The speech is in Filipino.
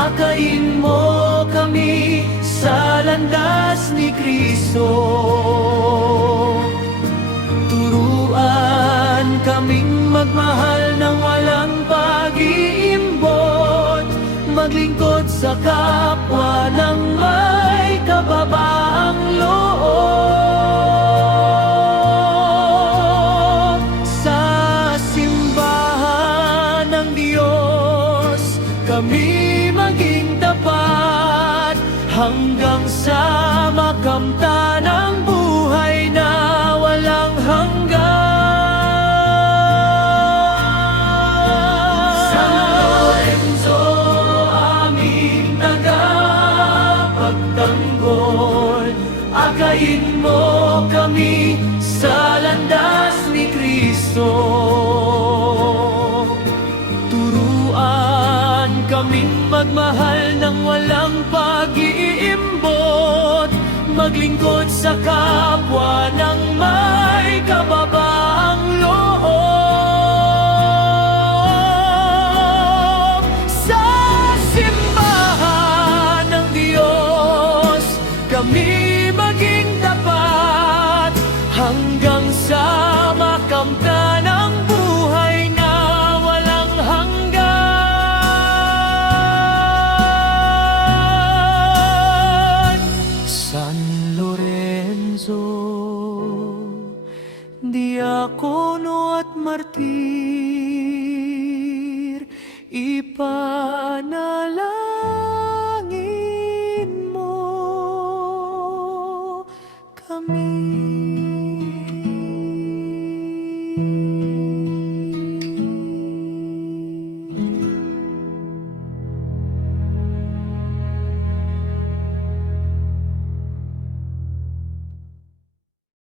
Akayin mo kami sa landas ni Kristo. Turuan kaming magmahal ng walang pag-iimbot, maglingkod sa kapwa ng may kababaang loob. Sa simbahan ng Diyos kami maging tapat, hanggang sa makamtan ang buhay na walang hanggan. San Lorenzo, aming tagapagtanggol, akayin mo kami sa landas ni Kristo. Turuan kaming magmahal ng walang pag-iimbot, maglingkod sa kapwa ng may kababaang loob. Sa simbahan ng Diyos kami maging tapat, hanggang sa makamtan ang buhay na walang hanggan. San Lorenzo, diakono at martir, ipanalangin